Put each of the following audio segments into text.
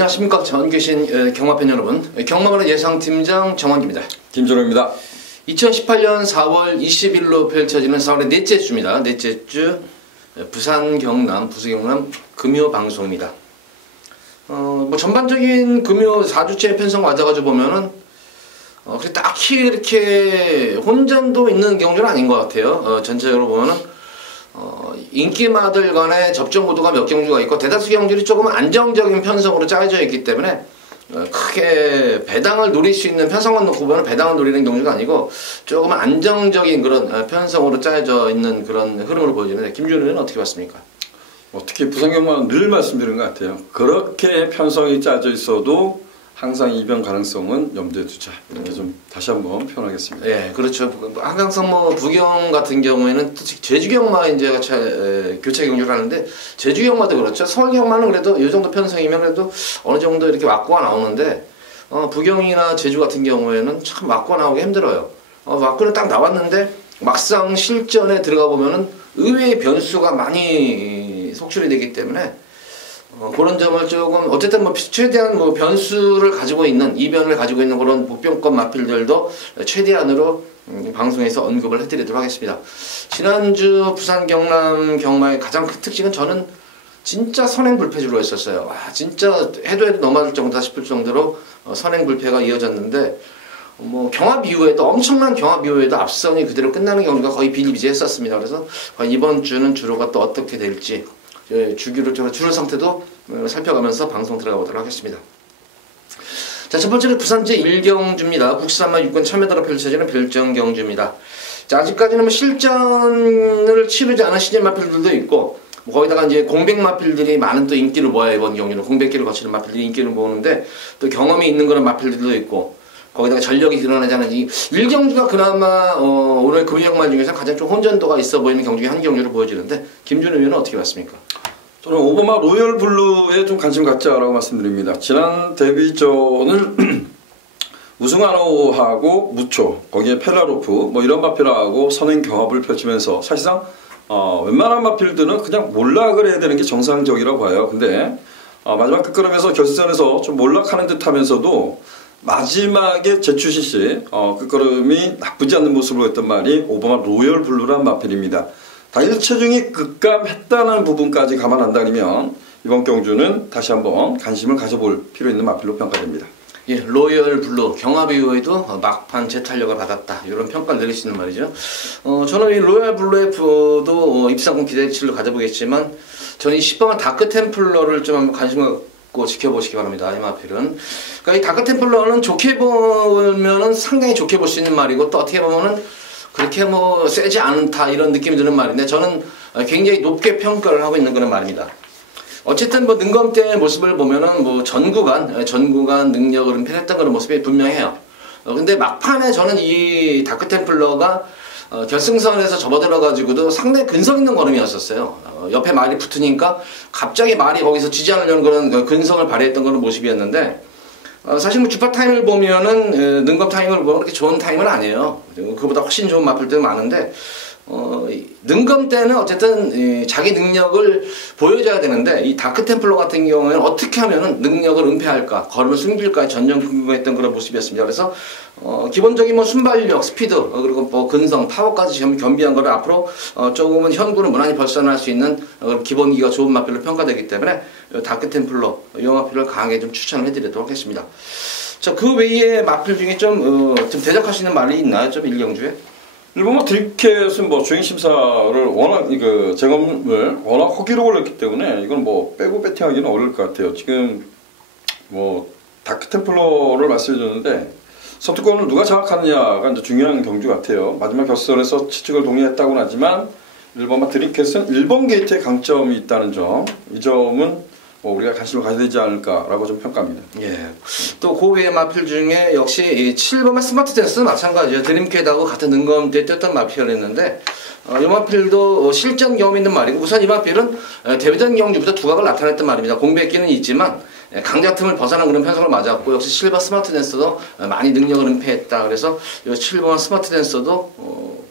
안녕하십니까. 전 계신 경마팬 여러분, 경마만의 예상팀장 정환기입니다. 김준호입니다. 2018년 4월 20일로 펼쳐지는 4월의 넷째 주입니다. 넷째 주 부산 경남, 부수경남 금요 방송입니다. 뭐 전반적인 금요 4주째 편성 맞아가지고 보면은 딱히 이렇게 혼전도 있는 경주는 아닌 것 같아요. 전체적으로 보면은 인기마들 간의 접종 구도가 몇 경주가 있고 대다수 경주들이 조금 안정적인 편성으로 짜여져 있기 때문에 크게 배당을 노릴 수 있는 편성만 놓고 보면 배당을 노리는 경주가 아니고 조금 안정적인 그런 편성으로 짜여져 있는 그런 흐름으로 보여지는데 김준우는 어떻게 봤습니까? 특히 부산경마는 늘 말씀드린 것 같아요. 그렇게 편성이 짜져 있어도 항상 이변 가능성은 염두에 두자. 이렇게 좀 다시 한번 표현하겠습니다. 예, 그렇죠. 항상 뭐 부경 같은 경우에는 특히 제주경마 이제 교체 경주를 하는데 제주경마도 그렇죠. 서울경마는 그래도 이 정도 편성이면 그래도 어느 정도 이렇게 맞고가 나오는데 부경이나 제주 같은 경우에는 참 맞고 나오기 힘들어요. 맞고는 딱 나왔는데 막상 실전에 들어가 보면은 의외의 변수가 많이 속출이 되기 때문에 그런 점을 조금 어쨌든 뭐 최대한 뭐 변수를 가지고 있는 이변을 가지고 있는 그런 목표권 마필들도 최대한으로 방송에서 언급을 해드리도록 하겠습니다. 지난주 부산 경남 경마의 가장 큰 특징은 저는 진짜 선행불패주로 했었어요. 와, 진짜 해도 넘어질 정도다 싶을 정도로 선행불패가 이어졌는데 뭐 경합 이후에도 엄청난 경합 이후에도 앞선이 그대로 끝나는 경우가 거의 비일비재했었습니다. 그래서 이번 주는 주로가 또 어떻게 될지 주기로 주로 상태도 살펴가면서 방송 들어가 보도록 하겠습니다. 자, 첫 번째는 부산제 1경주입니다. 국산마 6권 참여도로 펼쳐지는 별정경주입니다. 자, 아직까지는 뭐 실전을 치르지 않은 시즌 마필들도 있고 거기다가 이제 공백 마필들이 많은 또 인기를 모아요. 이번 경주는 공백기를 거치는 마필들이 인기를 모으는데 또 경험이 있는 그런 마필들도 있고 거기다가 전력이 드러나지 않은 이 1경주가 그나마 오늘 금요경마 중에서 가장 좀 혼전도가 있어 보이는 경주 중에 한 경주로 보여지는데 김준우 의원은 어떻게 봤습니까? 저는 오버마 로열 블루에 좀 관심 갖자라고 말씀드립니다. 지난 데뷔전을 우승하노하고 무초, 거기에 펠라로프 뭐 이런 마필하고 선행 경합을 펼치면서 사실상 웬만한 마필들은 그냥 몰락을 해야 되는 게 정상적이라고 봐요. 근데 마지막 끝걸음에서 결승전에서 좀 몰락하는 듯 하면서도 마지막에 제추시시 끝걸음이 나쁘지 않는 모습을 보였던 말이 오버마 로열 블루란 마필입니다. 단일 체중이 급감했다는 부분까지 감안한다면 이번 경주는 다시 한번 관심을 가져볼 필요 있는 마필로 평가됩니다. 예, 로열 블루 경합 이후에도 막판 재탄력을 받았다 이런 평가를 내릴 수 있는 말이죠. 저는 이 로열 블루에도 입상권 기대치를 가져보겠지만 저는 이 10번은 다크 템플러를 좀 한번 관심을 갖고 지켜보시기 바랍니다. 이 마필은 그러니까 이 다크 템플러는 좋게 보면은 상당히 좋게 볼 수 있는 말이고 또 어떻게 보면은 그렇게 뭐 세지 않다 이런 느낌이 드는 말인데 저는 굉장히 높게 평가를 하고 있는 그런 말입니다. 어쨌든 뭐 능검대의 모습을 보면은 뭐 전구간 능력을 은폐했던 그런 모습이 분명해요. 근데 막판에 저는 이 다크 템플러가 결승선에서 접어들어가지고도 상당히 근성 있는 걸음이었었어요. 옆에 말이 붙으니까 갑자기 말이 거기서 지지 않으려는 그런 근성을 발휘했던 그런 모습이었는데 사실 뭐 주파 타임을 보면은 능검 타임을 보면 그렇게 좋은 타임은 아니에요. 그보다 훨씬 좋은 마필들도 많은데 능검 때는 어쨌든 자기 능력을 보여줘야 되는데 이 다크 템플러 같은 경우에는 어떻게 하면은 능력을 은폐할까 걸음을 숨길까에 전전긍긍했던 그런 모습이었습니다. 그래서 기본적인 뭐 순발력, 스피드 그리고 뭐 근성, 파워까지 겸비한 거를 앞으로 조금은 현구를 무난히 벗어날 수 있는 기본기가 좋은 마필로 평가되기 때문에 다크 템플러 이 마필을 강하게 좀 추천을 해드리도록 하겠습니다. 자, 그 외에 마필 중에 좀 대적할 수 있는 말이 있나요? 좀 1경주에? 일본마 드립캣은 뭐 주행심사를 워낙 재검을 워낙 호기록을 했기 때문에 이건 뭐 빼고 배팅하기는 어려울 것 같아요. 지금 뭐 다크 템플러를 말씀해줬는데 선두권을 누가 장악하느냐가 이제 중요한 경주 같아요. 마지막 결선에서 치측을 동의했다고는 하지만 일본마 드립캣은 1번 게이트에 강점이 있다는 점, 이 점은 뭐 우리가 관심을 가져야 되지 않을까라고 좀 평가합니다. 예. 또 그 외의 마필 중에 역시 이 7번의 스마트 댄스는 마찬가지예요. 드림캣하고 같은 능검대에 뛰었던 마필이었는데 이 마필도 실전 경험 있는 말이고 우선 이 마필은 데뷔전 경주부터 두각을 나타냈던 말입니다. 공백기는 있지만 강자 틈을 벗어난 그런 편성을 맞았고 역시 실버 스마트 댄서도 많이 능력을 은폐했다. 그래서 이 7번 스마트 댄서도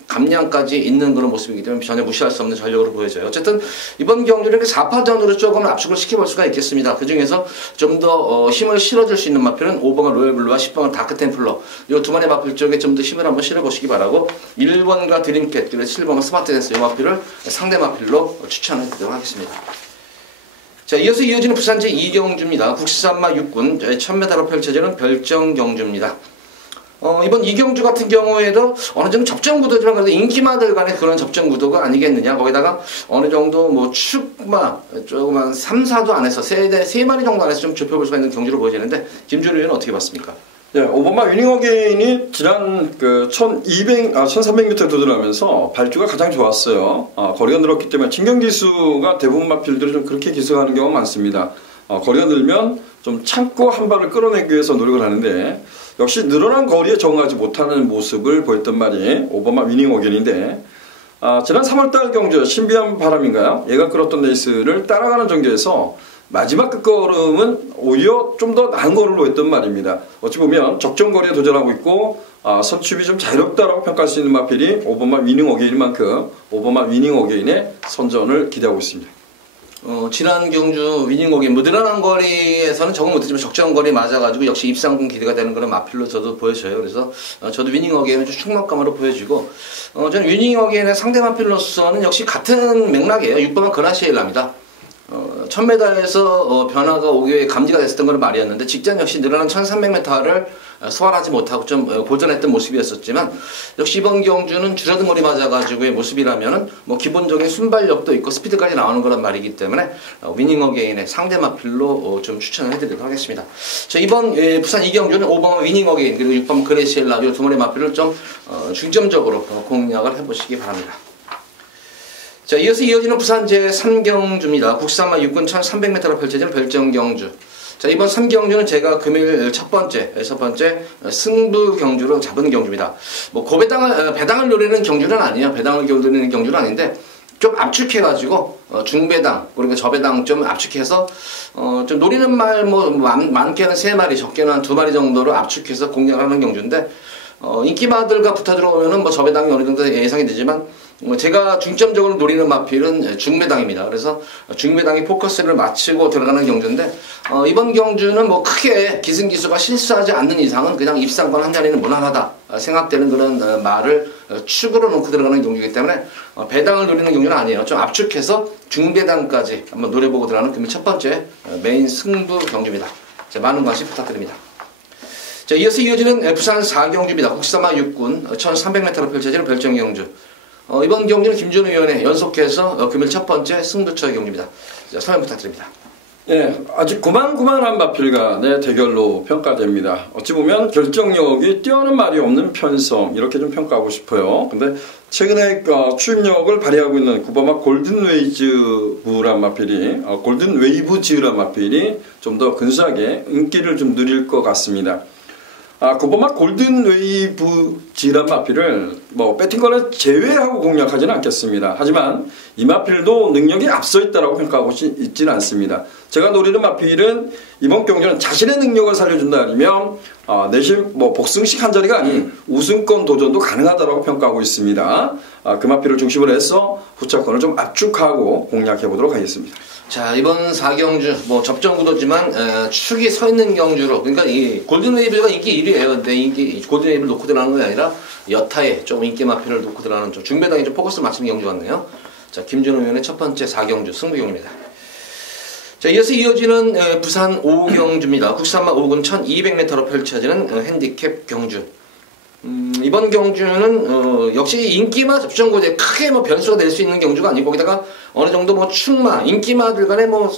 감량까지 있는 그런 모습이기 때문에 전혀 무시할 수 없는 전력으로 보여져요. 어쨌든 이번 경기를 4파전으로 조금 압축을 시켜볼 수가 있겠습니다. 그 중에서 좀 더 힘을 실어줄 수 있는 마필은 5번가 로열블루와 10번가 다크템플러 이 두 마리 마필 쪽에 좀 더 힘을 한번 실어보시기 바라고 1번가 드림캣 그리고 7번가 스마트댄스 이 마필을 상대 마필로 추천해 드리도록 하겠습니다. 자, 이어서 이어지는 부산 제2경주입니다. 국산마 육군 1000m로 펼쳐지는 별정경주입니다. 이번 이 경주 같은 경우에도 어느 정도 접전 구도지만 그래도 인기마들 간의 그런 접전 구도가 아니겠느냐. 거기다가 어느 정도 뭐 축마 조그만 3, 4도 안에서 3마리 정도 안에서 좀 좁혀볼 수가 있는 경주로 보여지는데 김준우 의원은 어떻게 봤습니까? 네, 오버마 위닝 어게인이 지난 1300m 도전하면서 발주가 가장 좋았어요. 거리가 늘었기 때문에 진경 기수가 대부분 마필들이 좀 그렇게 기수하는 경우가 많습니다. 거리가 늘면 좀 참고 한 발을 끌어내기 위해서 노력을 하는데 역시 늘어난 거리에 적응하지 못하는 모습을 보였던 말이 오버마 위닝 어게인인데 지난 3월달 경주 신비한 바람인가요? 얘가 끌었던 레이스를 따라가는 전개에서 마지막 끝걸음은 오히려 좀 더 나은 거리로 보였던 말입니다. 어찌 보면 적정 거리에 도전하고 있고 선취비 좀 자유롭다라고 평가할 수 있는 마필이 오버마 위닝 어게인인 만큼 오버마 위닝 어게인의 선전을 기대하고 있습니다. 지난 경주 위닝 어게인 뭐 늘어난 거리에서는 적응 못했지만 적정 거리 맞아가지고 역시 입상군 기대가 되는 그런 마필로 저도 보여져요. 그래서 저도 위닝 어게인은 좀 충만감으로 보여지고 저는 위닝 어게인의 상대 마필로서는 역시 같은 맥락이에요. 6번은 그라시엘라입니다. 1000m에서 변화가 오기에 감지가 됐었던 건 말이었는데 직전 역시 늘어난 1300m를 소화하지 못하고 좀 고전했던 모습이었었지만 역시 이번 경주는 줄어든 거리 맞아가지고의 모습이라면은 뭐 기본적인 순발력도 있고 스피드까지 나오는 거란 말이기 때문에 위닝 어게인의 상대 마필로 좀 추천을 해드리도록 하겠습니다. 자, 이번 부산 이경주는 5번 위닝 어게인 그리고 6번 그레시엘라 이 두 마리 마필을 좀 중점적으로 공략을 해보시기 바랍니다. 자, 이어서 이어지는 부산 제3경주입니다. 국산마 육군 1300m로 펼쳐지는 별정경주. 자, 이번 3경주는 제가 금일 첫 번째 승부 경주로 잡은 경주입니다. 뭐 배당을 노리는 경주는 아니에요. 배당을 노리는 경주는 아닌데 좀 압축해가지고 중배당 그리고 저배당 좀 압축해서 좀 노리는 말 뭐 많게는 3마리 적게는 한 2마리 정도로 압축해서 공략하는 경주인데 인기마들과 붙어 들어오면은 뭐 저배당이 어느 정도 예상이 되지만 제가 중점적으로 노리는 마필은 중배당입니다. 그래서 중배당이 포커스를 맞추고 들어가는 경주인데 이번 경주는 뭐 크게 기승기수가 실수하지 않는 이상은 그냥 입상권 한 자리는 무난하다 생각되는 그런 말을 축으로 놓고 들어가는 경주이기 때문에 배당을 노리는 경주는 아니에요. 좀 압축해서 중배당까지 한번 노려보고 들어가는 금일 첫 번째 메인 승부 경주입니다. 자, 많은 관심 부탁드립니다. 자, 이어서 이어지는 부산 4경주입니다. 국산마 육군 1300m로 펼쳐지는 별정경주. 이번 경기는 김준우 위원의 연속해서 금일 첫 번째 승부처 경기입니다. 자, 설명 부탁드립니다. 예, 아주 고만고만한 마필 간의 대결로 평가됩니다. 어찌 보면 결정력이 뛰어난 말이 없는 편성 이렇게 좀 평가하고 싶어요. 근데 최근에 추임력을 발휘하고 있는 구바마 골든웨이즈부란 마필이 골든웨이브즈란 마필이 좀 더 근사하게 인기를 좀 누릴 것 같습니다. 구바마 골든웨이브지란 마필을 뭐 배팅권을 제외하고 공략하지는 않겠습니다. 하지만 이 마필도 능력이 앞서 있다고 평가하고 있지는 않습니다. 제가 노리는 마필은 이번 경기는 자신의 능력을 살려준다 아니면 내심 뭐 복승식 한 자리가 아닌 우승권 도전도 가능하다고 평가하고 있습니다. 그 마필을 중심으로 해서 후차권을 좀 압축하고 공략해 보도록 하겠습니다. 자, 이번 4경주 뭐 접전 구도지만 축이 서 있는 경주로 그러니까 이 골든웨이브가 인기 1위예요. 근데 인기 골든웨이브를 놓고 들어가는 게 아니라 여타에 조금 인기 마필을 놓고 들어가는 좀 중배당에 좀 포커스를 맞추는 경주 같네요. 자, 김준호 위원의 첫 번째 4경주 승부경주입니다. 자, 이어서 이어지는 부산 5경주입니다. 국산마 5군 1200m로 펼쳐지는 핸디캡 경주. 이번 경주는 역시 인기마 접전구도에 크게 뭐 변수가 될 수 있는 경주가 아니고 거기다가 어느 정도 뭐 축마 인기마들 간에 뭐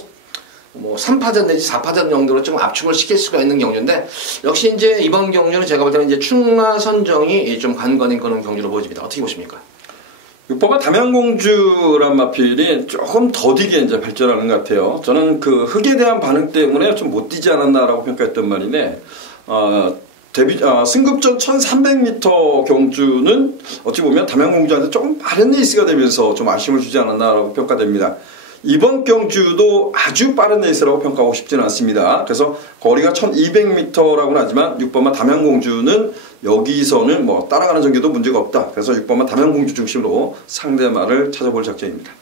3파전 내지 4파전 정도로 좀 압축을 시킬 수가 있는 경주인데 역시 이제 이번 경주는 제가 볼 때는 이제 축마 선정이 좀 관건인 그런 경주로 보여집니다. 어떻게 보십니까? 6번마 담양공주란 마필이 조금 더디게 이제 발전하는 것 같아요. 저는 그 흙에 대한 반응 때문에 좀 못 뛰지 않았나라고 평가했던 말인데 승급전 1300m 경주는 어찌 보면 담양공주한테 조금 빠른 레이스가 되면서 좀 아쉬움을 주지 않았나라고 평가됩니다. 이번 경주도 아주 빠른 레이스라고 평가하고 싶지는 않습니다. 그래서 거리가 1200m라고는 하지만 6번마 담양공주는 여기서는 뭐 따라가는 전개도 문제가 없다. 그래서 6번마 담양공주 중심으로 상대마를 찾아볼 작전입니다.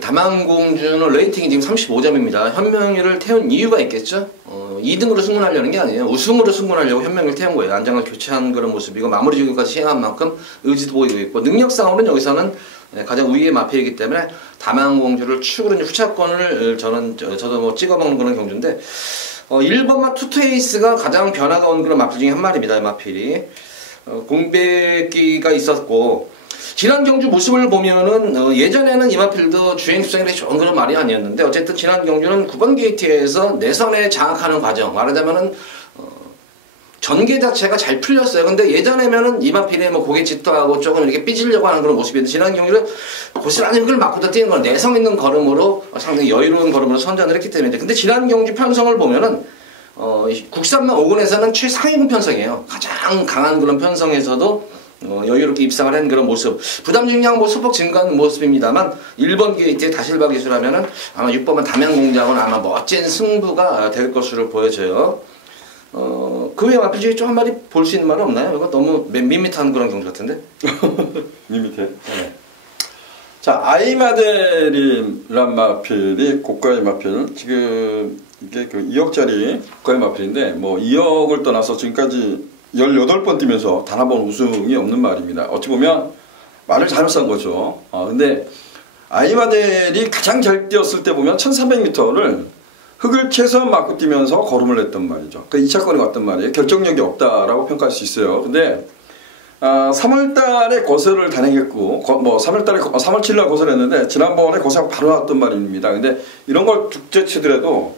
담양공주는 레이팅이 지금 35점입니다. 현명희를 태운 이유가 있겠죠? 2등으로 승분하려는 게 아니에요. 우승으로 승분하려고 현명희를 태운 거예요. 안장을 교체한 그런 모습이고 마무리 주기까지 시행한 만큼 의지도 보이고 있고 능력상으로는 여기서는 가장 우위의 마필이기 때문에 담양공주를 축으로 후차권을 저도 뭐 찍어먹는 그런 경주인데 1번마 투투에이스가 가장 변화가 온 그런 마필 중에 한 마리입니다. 이 마필이 공백기가 있었고 지난 경주 모습을 보면은 예전에는 이마필도 주행 수정이 좋은 그런 말이 아니었는데 어쨌든 지난 경주는 9번 게이트에서 내선에 장악하는 과정 말하자면은 전개 자체가 잘 풀렸어요. 근데 예전에면은 이마필에 뭐 고개 짓도하고 조금 이렇게 삐지려고 하는 그런 모습이었는데 지난 경주는 고스란히 그걸 맞고도 뛰는 건 내성 있는 걸음으로 상당히 여유로운 걸음으로 선전을 했기 때문에 근데 지난 경주 편성을 보면은 국산만 5군에서는 최상위 편성이에요. 가장 강한 그런 편성에서도 여유롭게 입상을 한 그런 모습. 부담 중량 뭐 소폭 증가한 모습입니다만 1번 게이트에 다실바 기술하면은 아마 6번만 담양공주하고는 아마 멋진 승부가 될 것으로 보여져요. 그 외에 마필 중에 좀 한 마디 볼 수 있는 말은 없나요? 이거 너무 밋밋한 그런 경주 같은데? 밋밋해? 네. 자, 아이마델이란 마필이 고가의 마필. 지금 이게 그 2억짜리 고가의 마필인데, 뭐 2억을 떠나서 지금까지 18번 뛰면서 단 한 번 우승이 없는 말입니다. 어찌 보면 말을 잘못 산 거죠. 근데 아이마델이 가장 잘 뛰었을 때 보면 1300m를 흙을 최소한 맞고 뛰면서 걸음을 냈단 말이죠. 그 2차권에 왔단 말이에요. 결정력이 없다라고 평가할 수 있어요. 근데 3월달에 거세를 단행했고, 3월 7일 날 거세를 했는데 지난번에 거세가 바로 나왔단 말입니다. 근데 이런 걸 둘째치더라도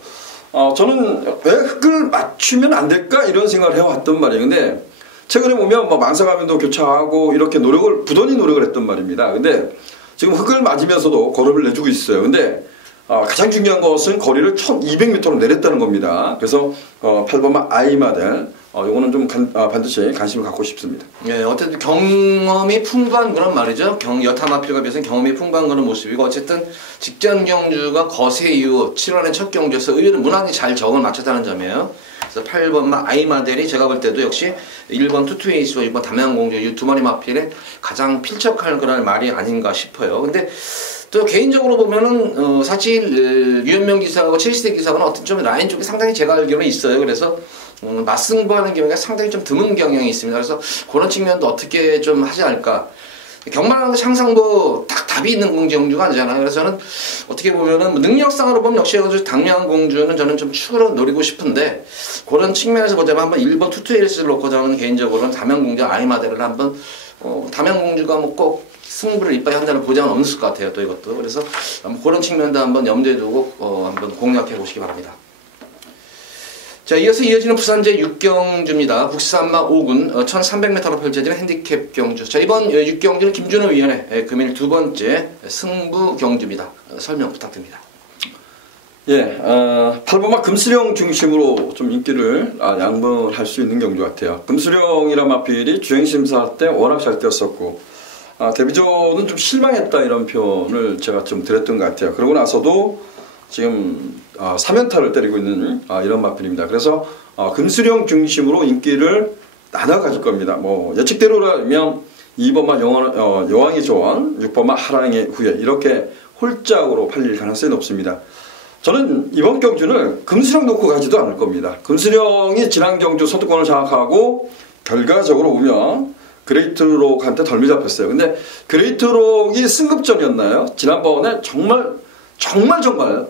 저는 왜 흙을 맞추면 안 될까 이런 생각을 해왔단 말이에요. 근데 최근에 보면 뭐 만사가면도 교차하고 이렇게 부단히 노력을 했단 말입니다. 근데 지금 흙을 맞으면서도 걸음을 내주고 있어요. 근데 가장 중요한 것은 거리를 1200m로 내렸다는 겁니다. 그래서 8번마 아이마델 요거는 좀 반드시 관심을 갖고 싶습니다. 예, 어쨌든 경험이 풍부한 그런 말이죠. 여타 마필과 비해서는 경험이 풍부한 그런 모습이고 어쨌든 직전 경주가 거세 이후 7월의 첫 경주에서 의외로 무난히 잘 적응을 맞췄다는 점이에요. 그래서 8번마 아이마델이 제가 볼 때도 역시 1번 투투에이스와 6번 담양공주 이 두 마리 마필에 가장 필적할 그런 말이 아닌가 싶어요. 근데 또 개인적으로 보면은 사실 유현명 기사하고 최시대 기사는 어떤 좀 라인 쪽에 상당히 제가 알기로는 있어요. 그래서 맞승부하는 경우가 상당히 좀 드문 경향이 있습니다. 그래서 그런 측면도 어떻게 좀 하지 않을까. 경마라는 것이 항상 뭐 딱 답이 있는 경주가 아니잖아요. 그래서 저는 어떻게 보면은 능력상으로 보면 역시 담양공주는 저는 좀 축으로 노리고 싶은데 그런 측면에서 보자면 한번 1번 투투에이스를 놓고 저는 개인적으로는 담양공주 아이마델을 한번 담양공주가 뭐 꼭 승부를 이빠이 한다는 보장은 없을 것 같아요. 또 이것도. 그래서 그런 측면도 한번 염두에 두고 한번 공략해 보시기 바랍니다. 자, 이어서 이어지는 부산제 6경주입니다. 국산마 5군 1300m로 펼쳐지는 핸디캡 경주. 자, 이번 6경주는 김준호 위원의 금일 두 번째 승부 경주입니다. 설명 부탁드립니다. 예, 8번마 금수령 중심으로 좀 인기를 양분할 수 있는 경주 같아요. 금수령이란 마필이 주행심사 때 워낙 잘 뛰었었고 데뷔전은 좀 실망했다 이런 표현을 제가 좀 드렸던 것 같아요. 그러고 나서도 지금 3연타를 때리고 있는 이런 마필입니다. 그래서 금수령 중심으로 인기를 나눠 가질 겁니다. 뭐 예측대로라면 2번마 여왕의 조언, 6번마 하랑의 후예 이렇게 홀짝으로 팔릴 가능성이 높습니다. 저는 이번 경주는 금수령 놓고 가지도 않을 겁니다. 금수령이 지난 경주 선두권을 장악하고 결과적으로 보면 그레이트록한테 덜미 잡혔어요. 근데 그레이트록이 승급전이었나요? 지난번에 정말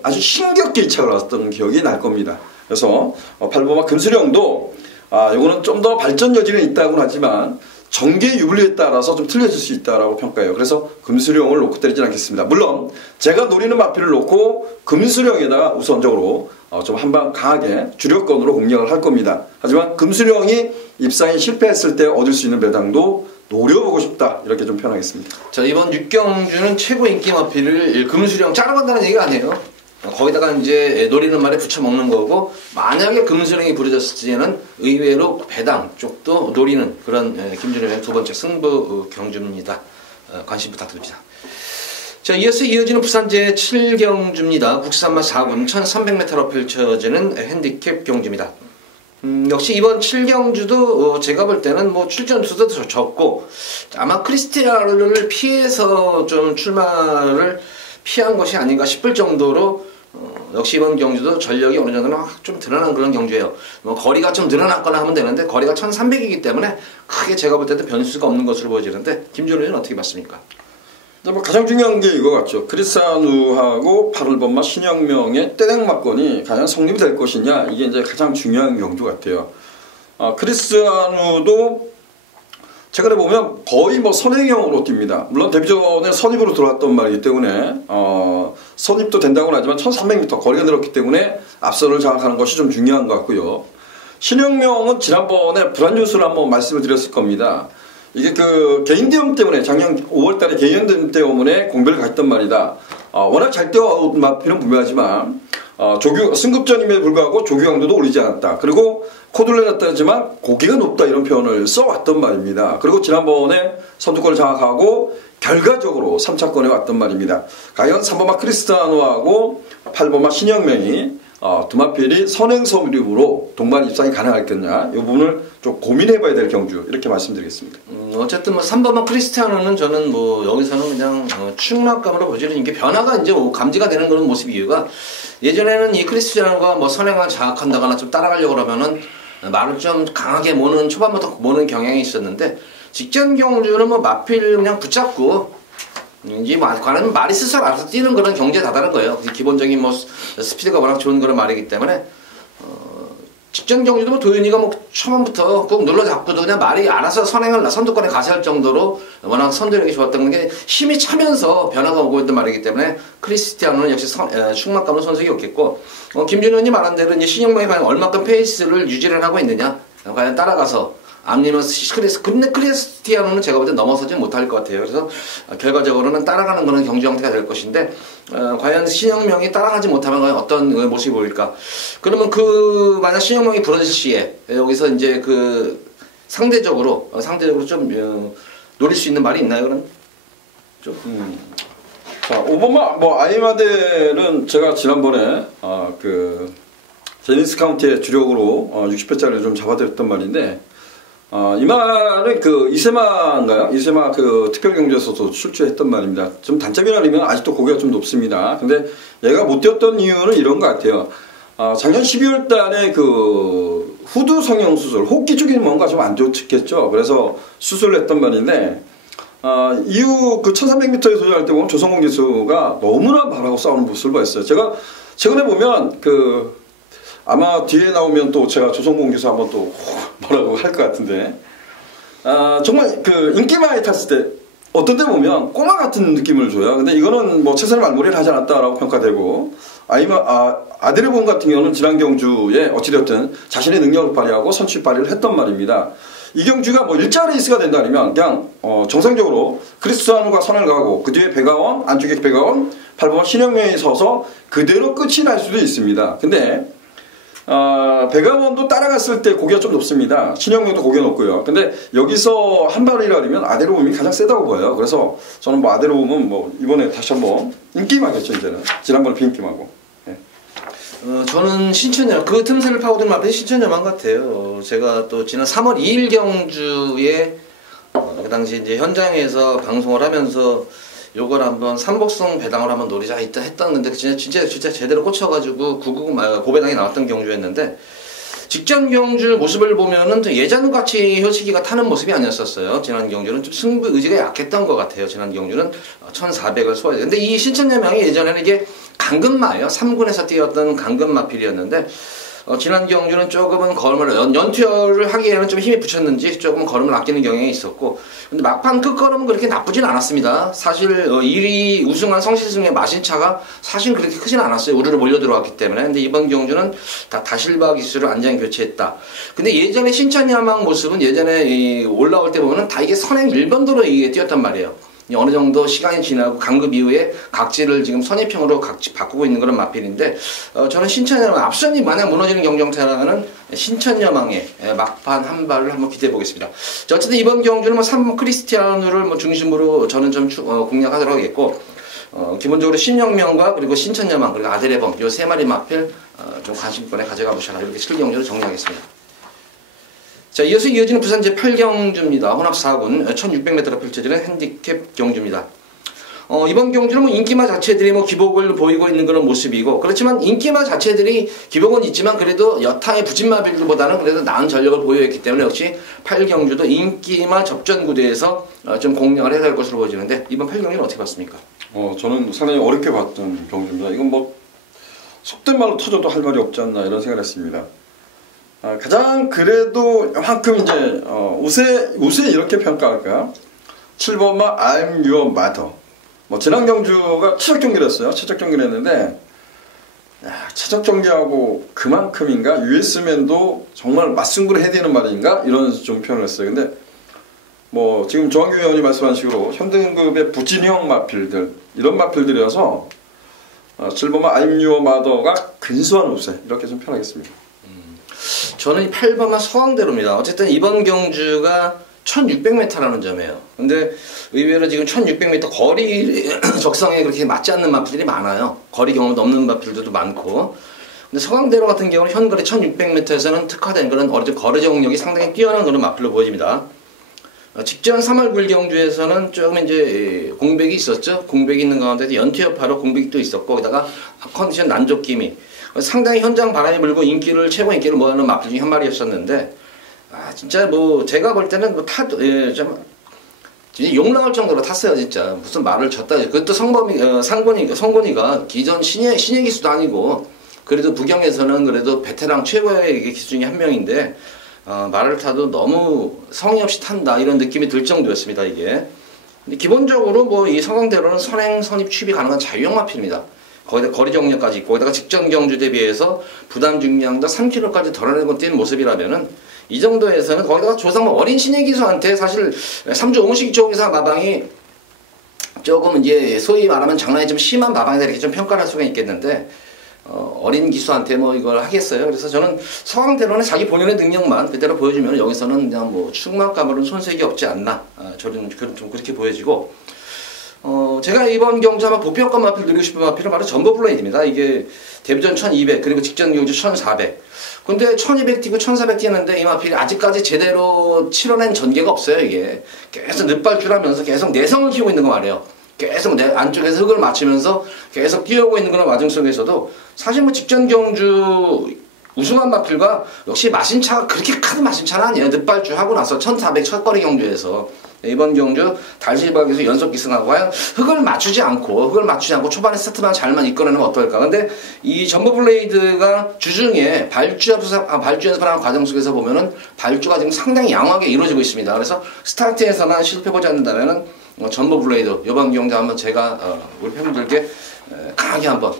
아주 힘겹게 이착을 왔던 기억이 날 겁니다. 그래서 8번마 금수령도 이거는 좀 더 발전 여지는 있다고는 하지만 전개 유불리에 따라서 좀 틀려질 수 있다라고 평가해요. 그래서 금수령을 놓고 때리진 않겠습니다. 물론 제가 노리는 마필을 놓고 금수령에다가 우선적으로 좀 한방 강하게 주력권으로 공략을 할 겁니다. 하지만 금수령이 입상에 실패했을 때 얻을 수 있는 배당도 노려보고 싶다 이렇게 좀 표현하겠습니다. 자, 이번 6경주는 최고 인기 마필을 금수령 짜러 간다는 얘기가 아니에요. 거기다가 이제 노리는 말에 붙여 먹는 거고 만약에 금수령이 부러졌을 때는 의외로 배당 쪽도 노리는 그런 김준호의 두 번째 승부 경주입니다. 관심 부탁드립니다. 자, 이어지는 부산 제7경주입니다. 국산마 4군 1300m로 펼쳐지는 핸디캡 경주입니다. 역시 이번 7경주도 제가 볼 때는 뭐 출전 수도 적고 아마 크리스티아누를 피해서 좀 출마를 피한 것이 아닌가 싶을 정도로 역시 이번 경주도 전력이 어느 정도는 좀 드러난 그런 경주예요. 뭐 거리가 좀 늘어났거나 하면 되는데 거리가 1300이기 때문에 크게 제가 볼 때도 변수가 없는 것으로 보여지는데 김준호 의원은 어떻게 봤습니까? 뭐 가장 중요한 게 이거 같죠. 크리스티아누하고 8번마 신영명의 떼댕 맞건이 과연 성립이 될 것이냐, 이게 이제 가장 중요한 경주 같아요. 크리스티아누도 최근에 보면 거의 뭐 선행형으로 뜁니다. 물론 데뷔전에 선입으로 들어왔던 말이기 때문에 선입도 된다고는 하지만 1300m 거리가 늘었기 때문에 앞선을 장악하는 것이 좀 중요한 것 같고요. 신영명은 지난번에 불안 뉴스를 한번 말씀을 드렸을 겁니다. 이게 그 개인대회 때문에 작년 5월달에 개인대회 때문에 공백을 갔던 말이다. 워낙 잘 뛰어온 마필은 분명하지만 승급전임에 불구하고 조규강도도 올리지 않았다. 그리고 코드를 내놨다지만 고기가 높다, 이런 표현을 써왔던 말입니다. 그리고 지난번에 선두권을 장악하고 결과적으로 3차권에 왔던 말입니다. 과연 3번마 크리스티아누하고 8번마 신영명이 두 마필이 선행 성립으로 동반 입상이 가능하겠냐, 이 부분을 좀 고민해봐야 될 경주, 이렇게 말씀드리겠습니다. 어쨌든 뭐 3번마 크리스티아누는 저는 뭐 여기서는 그냥 축락감으로 보지는 이게 변화가 이제 뭐 감지가 되는 그런 모습 이유가, 예전에는 이 크리스티아누가 뭐 선행을 장악한다거나 좀 따라가려고 그러면은 말을 좀 강하게 모는, 초반부터 모는 경향이 있었는데, 직전 경주는 뭐 마필 그냥 붙잡고 이제 관은 말이 스스로 알아서 뛰는 그런 경지에 다다른 거예요. 기본적인 뭐 스피드가 워낙 좋은 그런 말이기 때문에 직전 경주도 뭐 도윤이가 뭐 초반부터 꾹 눌러잡고도 그냥 말이 알아서 선두권에 가세할 정도로 워낙 선두력이 좋았던 게 힘이 차면서 변화가 오고 있던 말이기 때문에 크리스티아누는 역시 충만감은 손색이 없겠고, 김준호 의원이 말한 대로 이제 신영명이 과연 얼마큼 페이스를 유지를 하고 있느냐, 과연 따라가서 앞니면 근데 크리스티아누는 제가 볼 때 넘어서지 못할 것 같아요. 그래서 결과적으로는 따라가는 그런 경주 형태가 될 것인데, 과연 신영명이 따라가지 못하면 과연 어떤 모습이 보일까? 그러면 만약 신영명이 부러질 시에 여기서 이제 상대적으로 좀 노릴 수 있는 말이 있나요? 그럼 좀. 자, 5번마 아이마델은 제가 지난번에 제니스 카운티의 주력으로 60회짜리를 좀 잡아드렸던 말인데, 이 말은 이세마인가요? 이세마 특별 경주에서도 출주했던 말입니다. 좀 단점이 아니면 아직도 고기가 좀 높습니다. 근데 얘가 못 뛰었던 이유는 이런 것 같아요. 작년 12월 달에 후두 성형 수술, 호흡기 쪽이 뭔가 좀 안 좋겠죠. 그래서 수술을 했던 말인데, 이후 1300m에 도전할 때 보면 조성공 기수가 너무나 말하고 싸우는 모습을 봤어요. 제가 최근에 보면 아마 뒤에 나오면 또 제가 조성공 기수 한번 또 뭐라고 할 것 같은데, 정말 인기 많이 탔을 때 어떤 데 보면 꼬마 같은 느낌을 줘요. 근데 이거는 뭐 최선의 말무리를 하지 않았다라고 평가되고, 아드레본 같은 경우는 지난 경주에 어찌되었든 자신의 능력을 발휘하고 선취 발휘를 했던 말입니다. 이 경주가 뭐 일자 레이스가 된다면 그냥 정상적으로 크리스티아누가 선을 가고 그 뒤에 배가원, 안쪽에 배가원, 8번마 신영명이 서서 그대로 끝이 날 수도 있습니다. 근데 배가원도 따라갔을 때 고기가 좀 높습니다. 신영명도 고기가 높고요. 근데 여기서 한 발이라면 아데르봄이 가장 세다고 보여요. 그래서 저는 뭐 아데르봄은 뭐 이번에 다시 한번 인기마겠죠. 이제는 지난번에 비인기마고. 네. 저는 신천여망, 틈새를 파고드는 마필이 신천여망 같아요. 제가 또 지난 3월 2일 경주에 그 당시 이제 현장에서 방송을 하면서 요걸 한번 삼복성 배당을 한번 노리자 했던 건데, 진짜 제대로 꽂혀가지고 고배당이 나왔던 경주였는데, 직전 경주 모습을 보면은 예전같이 효식이가 타는 모습이 아니었었어요. 지난 경주는 좀 승부 의지가 약했던 것 같아요. 지난 경주는 1400을 소화해요. 근데 이 신천여망이 예전에는 이게 강근마예요. 3군에서 뛰었던 강근마필이었는데, 지난 경주는 조금은 걸음을 연투를 하기에는 좀 힘이 붙였는지 조금 걸음을 아끼는 경향이 있었고, 근데 막판 끝걸음은 그렇게 나쁘진 않았습니다. 사실 1위 우승한 성실승의 마신차가 사실 그렇게 크진 않았어요. 우르르 몰려 들어왔기 때문에. 근데 이번 경주는 다실바 기수를 안장 교체했다. 근데 예전에 신천여망 모습은 예전에 올라올 때 보면은 다 이게 선행 1번도로 이게 뛰었단 말이에요. 어느 정도 시간이 지나고 강급 이후에 각지를 지금 선입형으로 바꾸고 있는 그런 마필인데, 저는 신천여망 앞선이 만약 무너지는 경정태라는 신천여망의 막판 한 발을 한번 기대해 보겠습니다. 어쨌든 이번 경주는 3번 크리스티아누를 중심으로 저는 좀 공략하도록 하겠고, 기본적으로 신영명과 그리고 신천여망 그리고 아들의 범 요 세 마리 마필 좀 관심권에 가져가 보셔라 이렇게 7경주로 정리하겠습니다. 자, 이어서 이어지는 부산 제8경주입니다. 혼합 4군 1600m로 펼쳐지는 핸디캡 경주입니다. 이번 경주는 뭐 인기마 자체들이 뭐 기복을 보이고 있는 그런 모습이고 그렇지만 인기마 자체들이 기복은 있지만 그래도 여타의 부진마비들보다는 그래도 나은 전력을 보여있기 때문에 역시 8경주도 인기마 접전구대에서 좀 공략을 해야 할 것으로 보여지는데 이번 8경주는 어떻게 봤습니까? 저는 상당히 어렵게 봤던 경주입니다. 이건 뭐 속된 말로 터져도 할 말이 없지 않나 이런 생각을 했습니다. 가장 그래도 이만큼 이제 우세 이렇게 평가할까? 7번마 I'm Your Mother. 뭐 지난 경주가 최적 경기를 했어요. 최적 경기를 했는데 최적 경기하고 그만큼인가? US맨도 정말 맞승부를 해야 되는 말인가? 이런 좀 표현을 했어요. 근데 뭐 지금 조항규 의원이 말씀한 식으로 현등급의 부진형 마필들 이런 마필들이어서 7번마 I'm Your Mother가 근소한 우세 이렇게 좀 표현하겠습니다. 저는 8번마 서항대로입니다. 어쨌든 이번 경주가 1600m라는 점이에요. 근데 의외로 지금 1600m 거리 적성에 그렇게 맞지 않는 마필들이 많아요. 거리 경험도 없는 마필들도 많고. 근데 서강대로 같은 경우는 현거리 1600m에서는 특화된 그런 거리 적응력이 상당히 뛰어난 그런 마필로 보여집니다. 직전 3월 9일 경주에서는 조금 이제 공백이 있었죠. 공백이 있는 가운데도 연투여파로 공백이 또 있었고, 거기다가 컨디션 난조낌이 상당히 현장 바람이 불고 최고 인기를 모아놓은 마필 중에 한 마리였었는데, 진짜 뭐 제가 볼 때는 뭐 타도 좀 욕 나올 정도로 탔어요. 진짜 무슨 말을 졌다. 그것도 성곤이가 기존 신예 기수도 아니고 그래도 부경에서는 그래도 베테랑 최고의 기수 중에 한 명인데 말을 타도 너무 성의 없이 탄다 이런 느낌이 들 정도였습니다. 이게 근데 기본적으로 뭐 이 서강대로는 선행 선입 취입이 가능한 자유형 마필입니다. 거기다 거리 정력까지 있고 거기다가 직전 경주 대비해서 부담 중량도 3kg까지 덜어내고 뛴 모습이라면은 이 정도에서는 거기다가 조상 어린 신예 기수한테 사실 3주 옹식 쪽에서 마방이 조금 이제 소위 말하면 장난이 좀 심한 마방이다 이렇게 좀 평가를 할 수가 있겠는데 어린 기수한테 뭐 이걸 하겠어요. 그래서 저는 서강대로는 자기 본연의 능력만 그대로 보여주면 여기서는 그냥 뭐 충만감으로는 손색이 없지 않나 저는 좀 그렇게 보여지고 제가 이번 경주 아마 복병권 마필 누리고 싶은 마필은 바로 전보블레이드입니다. 이게 데뷔전 1200 그리고 직전 경주 1400 근데 1200 뛰고 1400 뛰는데 이 마필이 아직까지 제대로 치러낸 전개가 없어요. 이게 계속 늦발줄하면서 계속 내성을 키우고 있는 거 말이에요. 계속 내 안쪽에서 흙을 맞추면서 계속 뛰어오고 있는 그런 와중 속에서도 사실 뭐 직전 경주 우승한 마필과 역시 마신차가 그렇게 큰 마신차는 아니에요. 늦발주 하고 나서 1400 첫거리 경주에서 이번 경주 달실박에서 연속 기승하고 흙을 맞추지 않고 초반에 스타트만 잘만 이끌어내면 어떨까. 근데 이 전보블레이드가 주중에 발주 연습하는 과정 속에서 보면은 발주가 지금 상당히 양호하게 이루어지고 있습니다. 그래서 스타트에서만 실패보지 않는다면은 전보블레이드 이번 경주 한번 제가 우리 팬분들께 강하게 한번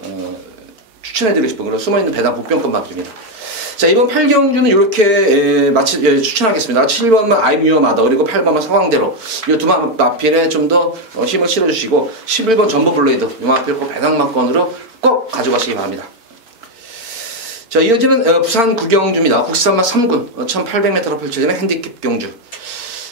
추천해드리고 싶은 그런 숨어있는 배당 복병권 마필입니다. 자, 이번 8경주는 이렇게 추천하겠습니다. 7번만 I'm Your Mother 그리고 8번만 서강대로 이 두 마필에 좀 더 힘을 실어주시고 11번 전보블레이드 이 마필 꼭 배당만권으로 꼭 가져가시기 바랍니다. 자, 이어지는 부산 9경주입니다. 국산만 3군 1800m로 펼쳐지는 핸디캡 경주.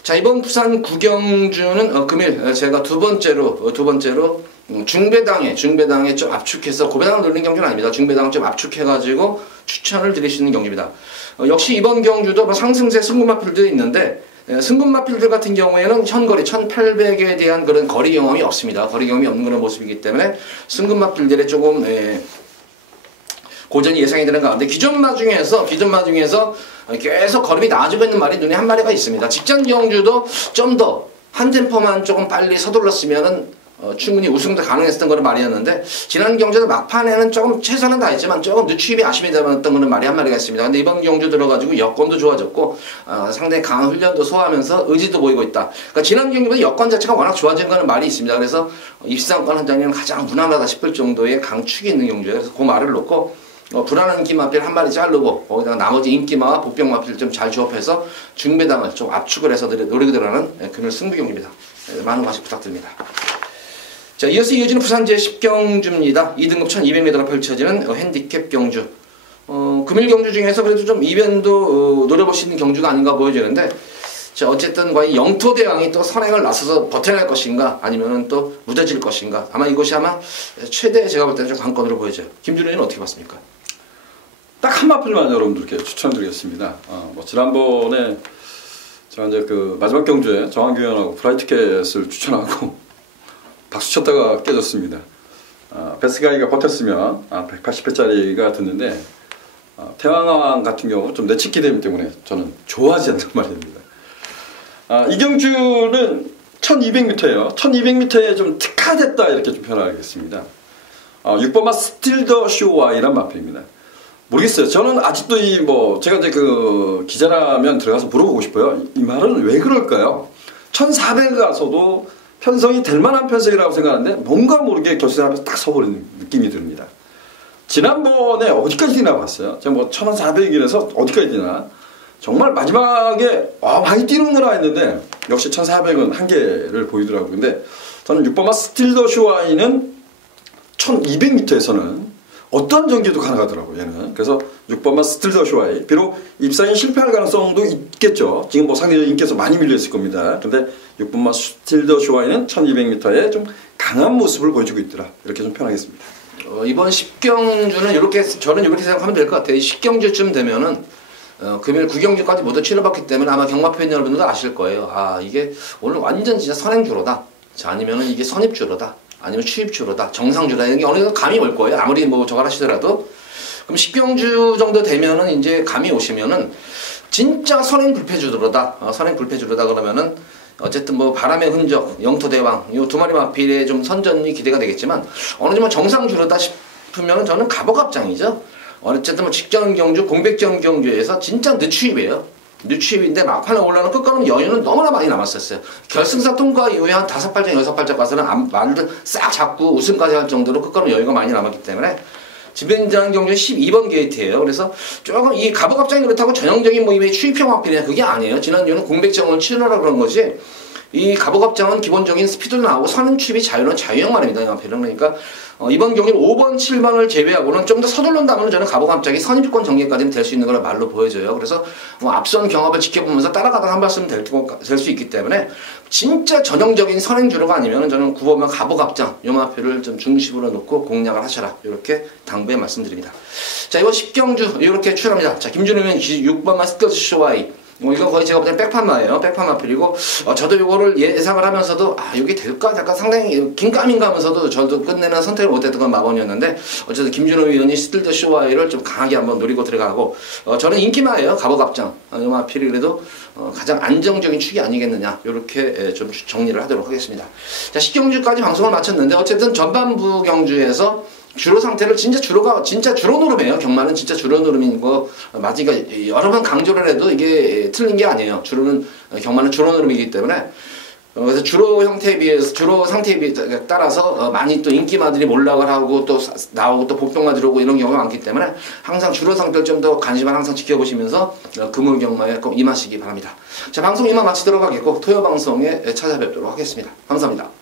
자, 이번 부산 9경주는 금일 제가 두 번째로 중배당에 좀 압축해서 고배당을 노리는 경주는 아닙니다. 중배당을 좀 압축해가지고 추천을 드릴 수 있는 경주입니다. 역시 이번 경주도 뭐 상승세 승군마필들이 있는데 승군마필들 같은 경우에는 현거리 1800에 대한 그런 거리 경험이 없습니다. 거리 경험이 없는 그런 모습이기 때문에 승군마필들의 조금 고전이 예상이 되는 가운데 기존 마 중에서 계속 걸음이 나아지고 있는 말이 눈에 한 마리가 있습니다. 직전 경주도 좀 더 한 템포만 조금 빨리 서둘렀으면은 충분히 우승도 가능했었던 그런 말이었는데 지난 경주도 막판에는 조금 최선은 다했지만 조금 늦추입이 아쉬움이 되었던 그런 말이 한 마리가 있습니다. 근데 이번 경주 들어가지고 여건도 좋아졌고 상당히 강한 훈련도 소화하면서 의지도 보이고 있다. 그러니까 지난 경주보다 여건 자체가 워낙 좋아진 그런 말이 있습니다. 그래서 입상권 한 장에는 가장 무난하다 싶을 정도의 강축이 있는 경주예요. 그래서 그 말을 놓고 불안한 인기마필 한 마리 자르고 거기다가 나머지 인기마와 복병마필 좀 잘 조합해서 중배당을 좀 압축을 해서 노리고 들어가는 금일 승부경기입니다. 많은 관심 부탁드립니다. 자, 이어지는 부산 제10경주입니다. 2등급 1200m로 펼쳐지는 핸디캡 경주. 금일 경주 중에서 그래도 좀 이변도 노려볼 수 있는 경주가 아닌가 보여지는데 자, 어쨌든 과연 영토대왕이 또 선행을 나서서 버텨낼 것인가 아니면은 또 무뎌질 것인가 아마 이것이 아마 최대 제가 볼 때는 좀 관건으로 보여져요. 김준호 의원은 어떻게 봤습니까? 딱 한 마필만 여러분들께 추천드리겠습니다. 뭐 지난번에 제가 이제 그 마지막 경주에 정한규 의원하고 프라이티켓을 추천하고 박수 쳤다가 깨졌습니다. 베스가이가 버텼으면 180회짜리가 됐는데 태왕왕 같은 경우 좀 내치기 되기 때문에 저는 좋아하지 않는 말입니다. 이 경주는 1200m예요. 1200m에 좀 특화됐다 이렇게 좀 표현하겠습니다. 6번마 스틸 더 쇼와이란 마필입니다. 모르겠어요. 저는 아직도 제가 이제 그 기자라면 들어가서 물어보고 싶어요. 이 말은 왜 그럴까요? 1400 가서도 편성이 될 만한 편성이라고 생각하는데 뭔가 모르게 결승 앞에서 딱 서버리는 느낌이 듭니다. 지난번에 어디까지 뛰나 봤어요. 제가 1400이라서 어디까지 뛰나. 정말 마지막에 많이 뛰는구나 했는데 역시 1400은 한계를 보이더라고요. 근데 저는 6번마 스틸 더 쇼와이는 1200m에서는 어떤 전개도 가능하더라고요. 얘는. 그래서 6번마 스틸 더 쇼와이 비록 입상이 실패할 가능성도 있겠죠. 지금 상대적 인기에서 많이 밀려있을 겁니다. 근데 6번마 스틸 더 쇼와이는 1200m에 좀 강한 모습을 보여주고 있더라. 이렇게 좀 표현하겠습니다. 이번 10경주는 저는 이렇게 생각하면 될 것 같아요. 10경주쯤 되면은 금요일 9경주까지 모두 치러봤기 때문에 아마 경마 팬 여러분들도 아실 거예요. 이게 오늘 완전 진짜 선행주로다. 자, 아니면은 이게 선입주로다. 아니면 추입주로다. 정상주로다. 이런 게 어느 정도 감이 올 거예요. 아무리 저걸 하시더라도. 그럼 10경주 정도 되면은 이제 감이 오시면은 진짜 선행 불패주로다. 선행 불패주로다 그러면은 어쨌든 바람의 흔적, 영토대왕, 이 두 마리 마필의 좀 선전이 기대가 되겠지만 어느 정도 정상주로다 싶으면 저는 가보갑장이죠. 어쨌든 직전 경주, 공백전 경주에서 진짜 늦추입이에요. 늦추입인데 막판에 올라오는 끝가는 여유는 너무나 많이 남았었어요. 결승선 통과 이후에 한 5발짝, 6발짝 가서는 말을 싹 잡고 우승까지 할 정도로 끝가는 여유가 많이 남았기 때문에 지벤장 경주 12번 게이트예요. 그래서 조금 이 가보갑장이 그렇다고 전형적인 모임의 추입형 마필이냐 그게 아니에요. 지난주는 공백정을 치르라고 그런 거지. 이 가보갑장은 기본적인 스피드도 나오고 선행 추입이 자유는 자유형만입니다. 이 마필은. 그러니까 이번 경기는 5번, 7번을 제외하고는 좀 더 서둘른다면 저는 가보갑장이 선입권 전개까지는 될 수 있는 걸 말로 보여줘요. 그래서 앞선 경합을 지켜보면서 따라가다가 한 발씀 될 수 있기 때문에 진짜 전형적인 선행주로가 아니면 저는 9번만 가보갑장 요 마필을 좀 중심으로 놓고 공략을 하셔라. 이렇게 당부에 말씀드립니다. 자, 이번 10경주 이렇게 출합니다. 자, 김준호 의원 6번만 스커트 쇼와이. 이거 거의 제가 볼 때 백판마예요. 백판마필이고 저도 이거를 예상을 하면서도 이게 될까? 약간 상당히 긴가민가 하면서도 저도 끝내는 선택을 못했던 건 마번이었는데 어쨌든 김준호 의원이 스틸 더 쇼와이를 좀 강하게 한번 노리고 들어가고 저는 인기마예요. 가보갑장. 이 마필이 그래도 가장 안정적인 축이 아니겠느냐 이렇게 좀 정리를 하도록 하겠습니다. 자, 10경주까지 방송을 마쳤는데 어쨌든 전반부 경주에서 주로 상태를 진짜 주로 노름이에요. 경마는 진짜 주로 노름인 거 맞으니까 여러 번 강조를 해도 이게 틀린 게 아니에요. 경마는 주로 노름이기 때문에 그래서 주로 상태에 따라서 많이 또 인기마들이 몰락을 하고 또 나오고 또 복병마들이 오고 이런 경우가 많기 때문에 항상 주로 상태를 좀 더 관심을 항상 지켜보시면서 금요일 경마에 꼭 임하시기 바랍니다. 자, 방송 이만 마치도록 하겠고 토요 방송에 찾아뵙도록 하겠습니다. 감사합니다.